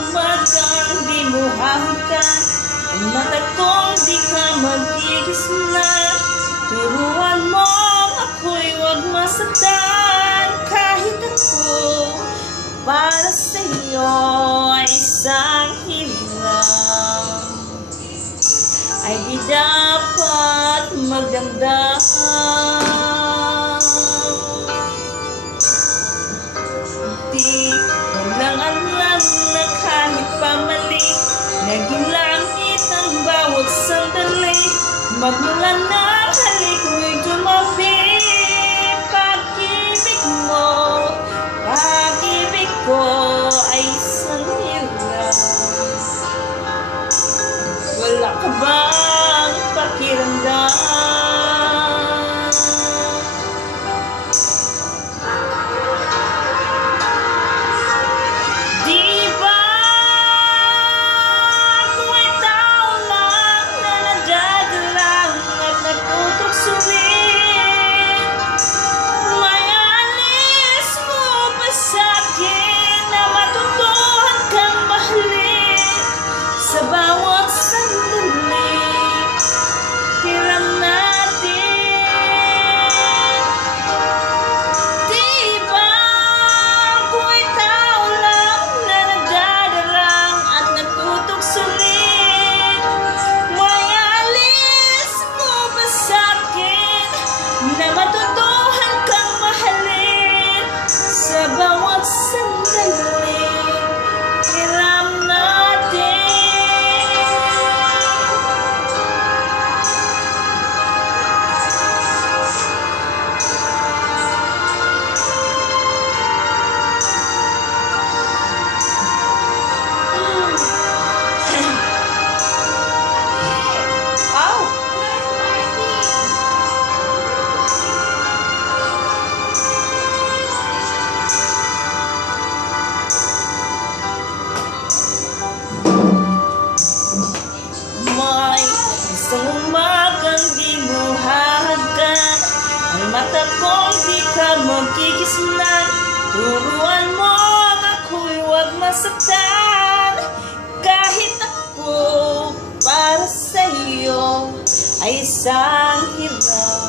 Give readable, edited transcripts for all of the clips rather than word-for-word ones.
umagang di mo hahangkan, ang mata kong di ka magkikisnan. Turuan mo ako'y huwag masaktan, kahit ako para sa'yo ay isang hirap, ay di dapat magdamdam. Di mo lang alam na kahit pamali, naging langit ang bawat sandali. Magmula na halik mo'y tumabi. Pag-ibig ko ay isang hirap. Wala ka bang pakiramdam? Sa bawat sandali, hiram natin. Diba ako'y tao lang na nagdadarang at nagtutugsulit? May alis mo ba sa'kin na matutuhan kang mahalin? Sa bawat sandali, hiram natin. Isang umagang di mo hahagkan, ang mata kong di ka magkikisnan. Turuan mo ako'y huwag masaktan, kahit ako para sa'yo ay isang hirap,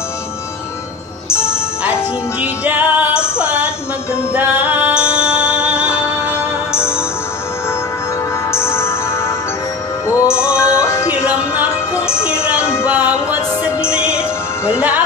at hindi dapat magdamdam. Oh, hiram na kung hiram bawat saglit. Wala